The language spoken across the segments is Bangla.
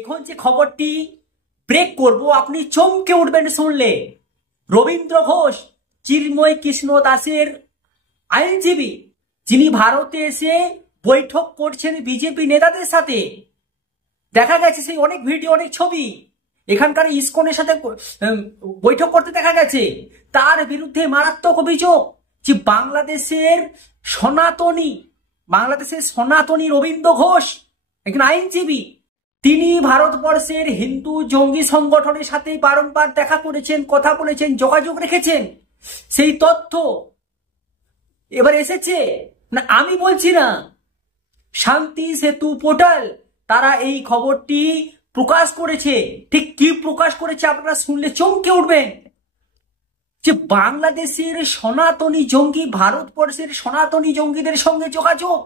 এখন যে খবরটি ব্রেক করব আপনি চমকে উঠবেন শুনলে। রবীন্দ্র ঘোষ চিন্ময় কৃষ্ণ দাসের আইনজীবী, যিনি ভারতে এসে বৈঠক করছেন বিজেপি নেতাদের সাথে। দেখা গেছে সেই অনেক ভিডিও, অনেক ছবি, এখানকার ইসকনের সাথে বৈঠক করতে দেখা গেছে। তার বিরুদ্ধে মারাত্মক অভিযোগ যে বাংলাদেশের সনাতনী রবীন্দ্র ঘোষ একজন আইনজীবী, তিনি ভারতবর্ষের হিন্দু জঙ্গি সংগঠনের সাথে বারংবার দেখা করেছেন, কথা বলেছেন, যোগাযোগ রেখেছেন। সেই তথ্য এবার এসেছে না, আমি বলছি না, শান্তি সেতু পোর্টাল তারা এই খবরটি প্রকাশ করেছে। ঠিক কি প্রকাশ করেছে আপনারা শুনলে চমকে উঠবেন, যে বাংলাদেশের সনাতনী জঙ্গি ভারতবর্ষের সনাতনী জঙ্গিদের সঙ্গে যোগাযোগ।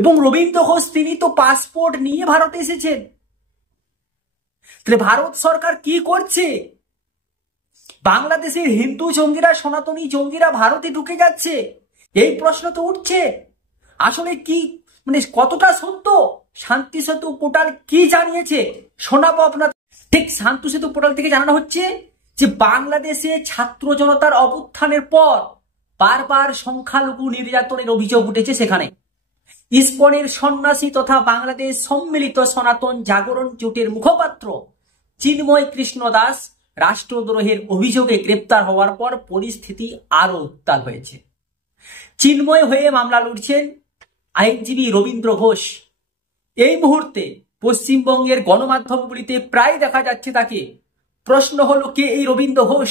এবং রবীন্দ্র ঘোষ তিনি তো পাসপোর্ট নিয়ে ভারতে এসেছেন। তাহলে ভারত সরকার কি করছে? বাংলাদেশের হিন্দু জঙ্গিরা, সনাতনী জঙ্গিরা ভারতে ঢুকে যাচ্ছে, এই প্রশ্ন তো উঠছে। আসলে কি কতটা সত্য? শান্তি সেতু পোর্টাল কি জানিয়েছে শোনাবো আপনার। ঠিক শান্তি সেতু পোর্টাল থেকে জানানো হচ্ছে যে বাংলাদেশে ছাত্র জনতার অভ্যুত্থানের পর বারবার সংখ্যালঘু নির্যাতনের অভিযোগ উঠেছে। সেখানে ইসকনের সন্ন্যাসী তথা বাংলাদেশ সম্মিলিত সনাতন জাগরণ জোটের মুখপাত্র চিন্ময় কৃষ্ণ দাস রাষ্ট্রদ্রোহের অভিযোগে গ্রেপ্তার হওয়ার পর পরিস্থিতি আরো উত্তাল হয়েছে। চিন্ময় হয়ে মামলা লড়ছেন আইনজীবী রবীন্দ্র ঘোষ। এই মুহূর্তে পশ্চিমবঙ্গের গণমাধ্যমগুলিতে প্রায় দেখা যাচ্ছে তাকে। প্রশ্ন হলো, কে এই রবীন্দ্র ঘোষ?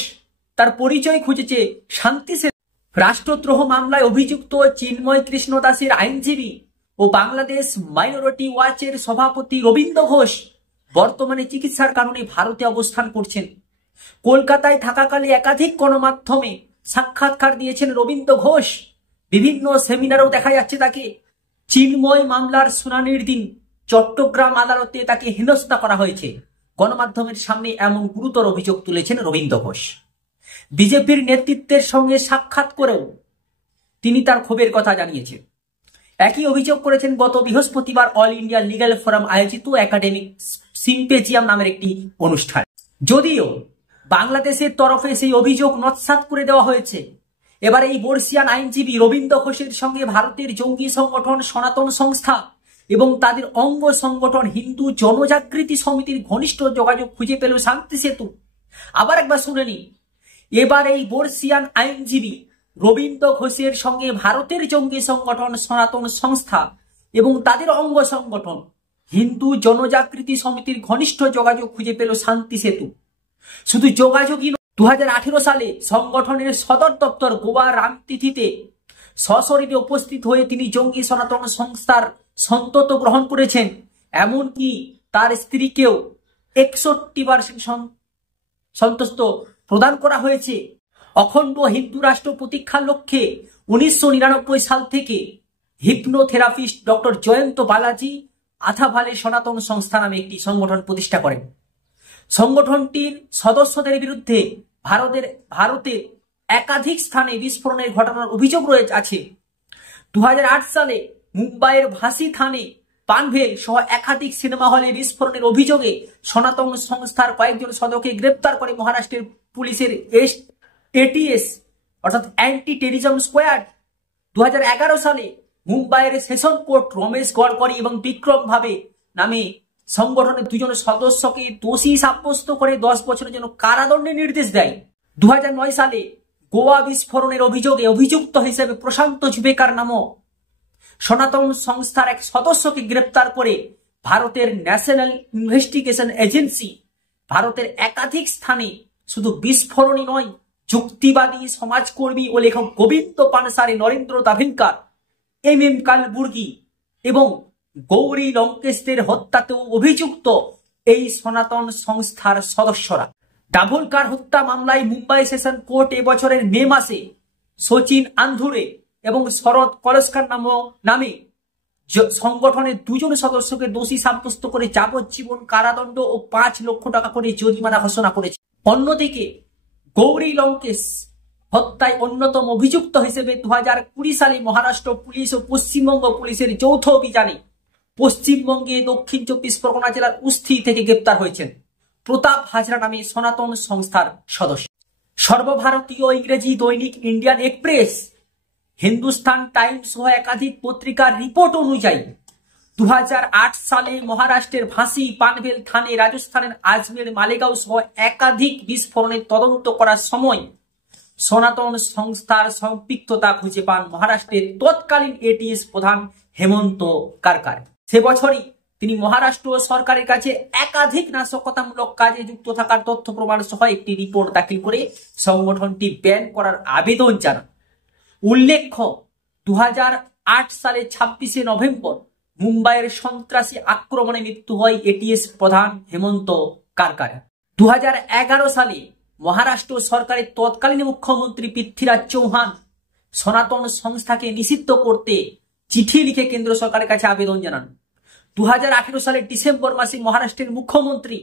তার পরিচয় খুঁজেছে শান্তি সেতু। রাষ্ট্রদ্রোহ মামলায় অভিযুক্ত চিন্ময় কৃষ্ণ দাসের আইনজীবী ও বাংলাদেশ মাইনরিটি ওয়াচের সভাপতি রবীন্দ্র ঘোষ বর্তমানে চিকিৎসার কারণে ভারতে অবস্থান করছেন। কলকাতায় থাকাকালে একাধিক গণমাধ্যমে সাক্ষাৎকার দিয়েছেন রবীন্দ্র ঘোষ। বিভিন্ন সেমিনারেও দেখা যাচ্ছে তাকে। চিন্ময় মামলার শুনানির দিন চট্টগ্রাম আদালতে তাকে হেনস্থা করা হয়েছে। গণমাধ্যমের সামনে এমন গুরুতর অভিযোগ তুলেছেন রবীন্দ্র ঘোষ। বিজেপির নেতৃত্বের সঙ্গে সাক্ষাৎ করেও তিনি তার ক্ষোভের কথা জানিয়েছেন। একই অভিযোগ করেছেন গত বৃহস্পতিবার অল ইন্ডিয়া লিগ্যাল ফোরাম আয়োজিত একাডেমিক সিম্পোজিয়াম নামের একটি অনুষ্ঠান। যদিও বাংলাদেশের তরফে সেই অভিযোগ নস্যাৎ করে দেওয়া হয়েছে। এবার এই বর্ষিয়ান আইনজীবী রবীন্দ্র ঘোষের সঙ্গে ভারতের জঙ্গি সংগঠন সনাতন সংস্থা এবং তাদের অঙ্গ সংগঠন হিন্দু জনজাগৃতি সমিতির ঘনিষ্ঠ যোগাযোগ খুঁজে পেল শান্তি সেতু। আবার একবার শুনে নি, এবার এই বর্ষিয়ান আইনজীবী রবীন্দ্র ঘোষের সঙ্গে ভারতের জঙ্গি সংগঠন সনাতন সংস্থা এবং তাদের অঙ্গ সংগঠন হিন্দু জনজাগৃতি সমিতির ঘনিষ্ঠ যোগাযোগ খুঁজে পেল শান্তি সেতু। শুধু যোগাযোগই 2018 সালে সংগঠনের সদর দপ্তর গোয়া রামতিথিতে সশরীরে উপস্থিত হয়ে তিনি জঙ্গি সনাতন সংস্থার সন্তত গ্রহণ করেছেন। এমনকি তার স্ত্রীকেও 61% সন্তুষ্ট প্রদান করা হয়েছে। অখণ্ড হিন্দু রাষ্ট্র প্রতিষ্ঠার লক্ষ্যে 1999 সাল থেকে হিপনোথেরাপিস্ট ডক্টর জয়ন্ত বালাজি আথাভালে সনাতন সংস্থা নামে একটি সংগঠন প্রতিষ্ঠা করেন। সংগঠনটির সদস্যদের বিরুদ্ধে ভারতের একাধিক স্থানে বিস্ফোরণের ঘটনার অভিযোগ আছে। 2008 সালে মুম্বাইয়ের ভাসি থানে পানভেল সহ একাধিক সিনেমা হলে বিস্ফোরণের অভিযোগে সনাতন সংস্থার কয়েকজন সদস্যকে গ্রেপ্তার করে মহারাষ্ট্রের পুলিশের এটিএস অর্থাৎ অ্যান্টি টেরিজম স্কোয়াড। 2011 সালে মুম্বাইয়ের সেশন কোর্ট রমেশ গড়করি এবং বিক্রম ভাবে নামে সংগঠনের দুজন সদস্যকে দোষী সাব্যস্ত করে 10 বছরের জন্য কারাদণ্ডের নির্দেশ দেয়। 2009 সালে গোয়া বিস্ফোরণের অভিযোগে অভিযুক্ত হিসেবে প্রশান্ত জুবেকার নামক সনাতন সংস্থার এক সদস্যকে গ্রেপ্তার করে ভারতের ন্যাশনাল ইনভেস্টিগেশন এজেন্সি ভারতের একাধিক স্থানে শুধু বিস্ফোরণই নয়, যুক্তিবাদী সমাজকর্মী ও লেখক গোবিন্দ পানসারে, নরেন্দ্র দাভিনকার, এম কালবুর্গি এবং গৌরী লঙ্কেশদের হত্যাতেও অভিযুক্ত এই সনাতন সংস্থার সদস্যরা। ডাভোলকার হত্যা মামলায় মুম্বাই সেশন কোর্ট এবছরের মে মাসে সচিন আন্ধুরে এবং শরৎ কলস্কার নামে সংগঠনের দুজন সদস্যকে দোষী সাব্যস্ত করে যাবজ্জীবন কারাদণ্ড ও 5 লক্ষ টাকা করে জরিমানা ঘোষণা করেছে। অন্যদিকে গৌরী লঙ্কেশ হত্যায় অন্যতম অভিযুক্ত হিসেবে 2020 সালে মহারাষ্ট্র পুলিশ ও পশ্চিমবঙ্গ পুলিশের যৌথ অভিযানে পশ্চিমবঙ্গে দক্ষিণ 24 পরগনা জেলার উস্থি থেকে গ্রেপ্তার হয়েছেন প্রতাপ হাজরা নামে সনাতন সংস্থার সদস্য। সর্বভারতীয় ইংরেজি দৈনিক ইন্ডিয়ান এক্সপ্রেস, হিন্দুস্তান টাইমস সহ একাধিক পত্রিকার রিপোর্ট অনুযায়ী 2008 সালে মহারাষ্ট্রের ভাসি পানভেল থানে, রাজস্থানের আজমের মালেগাঁও সহ একাধিক বিস্ফোরণের তদন্ত করার সময় সনাতন সংস্থার সম্পৃক্ততা খুঁজে পান মহারাষ্ট্রের তৎকালীন এটিএস প্রধান হেমন্ত কারকার। সে বছরই তিনি মহারাষ্ট্র সরকারের কাছে একাধিক নাশকতামূলক কাজে যুক্ত থাকার তথ্য প্রমাণ সহ একটি রিপোর্ট দাখিল করে সংগঠনটি ব্যান করার আবেদন জানান। উল্লেখ্য, 2008 সালে 26শে নভেম্বর মুম্বাইয়ের সন্ত্রাসী আক্রমণে মৃত্যু হয় এটিএস প্রধান হেমন্ত কারকার। 2011 সালে মহারাষ্ট্র সরকারের তৎকালীন মুখ্যমন্ত্রী পৃথ্বীরাজ চৌহান সনাতন সংস্থাকে নিষিদ্ধ করতে চিঠি লিখে কেন্দ্র সরকারের কাছে আবেদন জানান। 2018 সালের ডিসেম্বর মাসে মহারাষ্ট্রের মুখ্যমন্ত্রী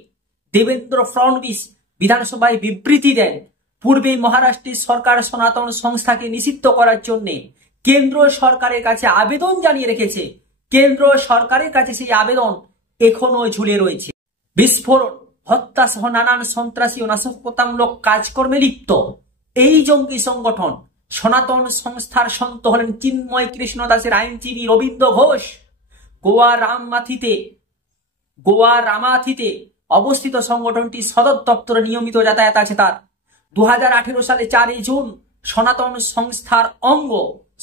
দেবেন্দ্র ফডনবিস বিধানসভায় বিবৃতি দেন, পূর্বে মহারাষ্ট্রের সরকার সনাতন সংস্থাকে নিষিদ্ধ করার জন্য কেন্দ্র সরকারের কাছে আবেদন জানিয়ে রেখেছে। কেন্দ্র সরকারের কাছে সেই আবেদন এখনো ঝুলে রয়েছে। বিস্ফোরণ, হত্যা সহ নানান সন্ত্রাসী ও নাশকতামূলক কাজকর্মে লিপ্ত এই জঙ্গি সংগঠন সনাতন সংস্থার সন্ত হলেন চিন্ময় কৃষ্ণ দাসের আইনজীবী রবীন্দ্র ঘোষ। গোয়া রামাথিতে অবস্থিত সংগঠনটি সদর দপ্তরে নিয়মিত যাতায়াত আছে তার। 2018 সালে 4 জুন সনাতন সংস্থার অঙ্গ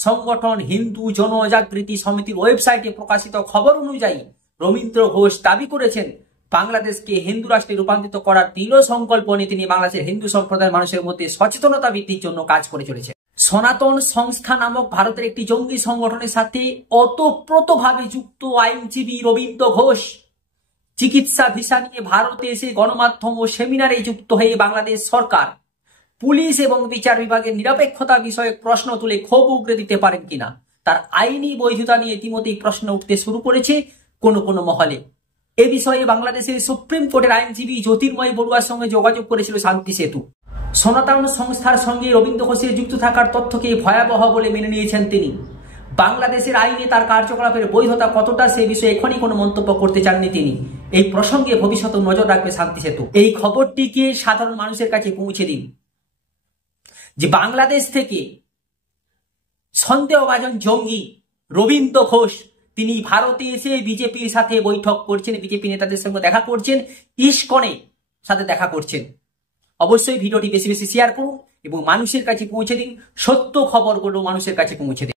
সংগঠন হিন্দু জনজাগৃতি সমিতির ওয়েবসাইটে প্রকাশিত খবর অনুযায়ী রবীন্দ্র ঘোষ দাবি করেছেন বাংলাদেশকে হিন্দু রাষ্ট্রে রূপান্তরিত করার দৃঢ় সংকল্প নিয়ে তিনি বাংলাদেশের হিন্দু সম্প্রদায়ের মানুষের মধ্যে সচেতনতা বৃদ্ধির জন্য কাজ করে চলেছে। সনাতন সংস্থা নামক ভারতের একটি জঙ্গি সংগঠনের সাথে ওতপ্রোতভাবে যুক্ত আইনজীবী রবীন্দ্র ঘোষ চিকিৎসা ভিসা নিয়ে ভারতে এসে গণমাধ্যম ও সেমিনারে যুক্ত হয়ে বাংলাদেশ সরকার, পুলিশ এবং বিচার বিভাগের নিরপেক্ষতা বিষয়ে প্রশ্ন তুলে ক্ষোভ উগরে দিতে পারেন কিনা তার আইনি বৈধতা নিয়ে ইতিমধ্যেই প্রশ্ন উঠতে শুরু করেছে কোনো কোনো মহলে। এ বিষয়ে বাংলাদেশের সুপ্রিম কোর্টের আইনজীবী জ্যোতির্ময় বড়ুয়ার সঙ্গে যোগাযোগ করেছিল শান্তি সেতু। সনাতন সংস্থার সঙ্গে রবীন্দ্র ঘোষের যুক্ত থাকার তথ্যকে ভয়াবহ বলে মেনে নিয়েছেন তিনি। বাংলাদেশের আইনে তার কার্যকলাপের বৈধতা কতটা সে বিষয়ে এখনই কোনো মন্তব্য করতে চাননি তিনি। এই প্রসঙ্গে ভবিষ্যতে নজর রাখবে শান্তি সেতু। এই খবরটিকে সাধারণ মানুষের কাছে পৌঁছে দিন যে বাংলাদেশ থেকে সন্দেহভাজন জঙ্গি রবীন্দ্র ঘোষ তিনি ভারতে এসে বিজেপির সাথে বৈঠক করছেন, বিজেপি নেতাদের সঙ্গে দেখা করছেন, ইসকনে সাথে দেখা করছেন। অবশ্যই ভিডিওটি বেশি বেশি শেয়ার করুন এবং মানুষের কাছে পৌঁছে দিন, সত্য খবরগুলো মানুষের কাছে পৌঁছে দিন।